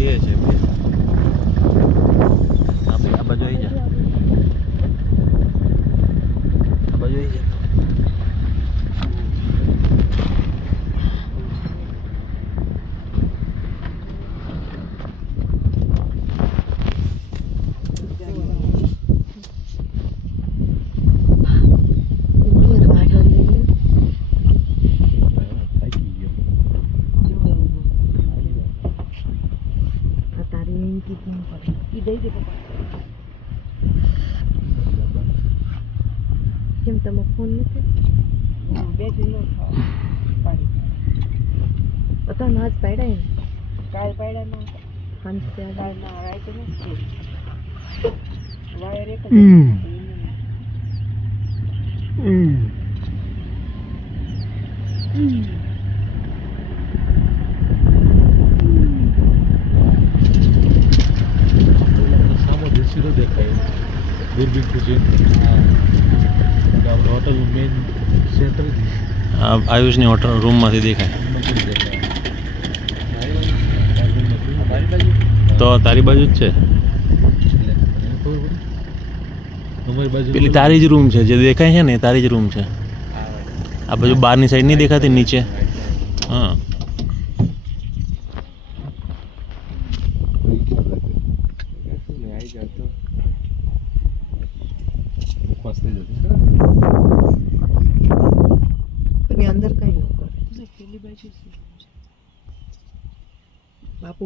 બે છે બે. આપણે આ બાજુ આવી જા. આ બાજુ આવી જા. કેમ તમે ફોન નથી અત્યારે આજ પાડ્યા ને કાલ પાડ્યા ના કાલ ના રાઈટ ને વાયર એક જ સીધો દેખાય દૂરબીન પૂછે. હોટલ મેઇન સેન્ટર આયુષની હોટલ રૂમમાંથી દેખાય. તો તારી બાજુ જ છે. પેલી તારી જ રૂમ છે જે દેખાય છે ને તારી જ રૂમ છે. આ બાજુ બહારની સાઈડ નહીં દેખાતી નીચે. હા અંદર કઈ ન બાપુ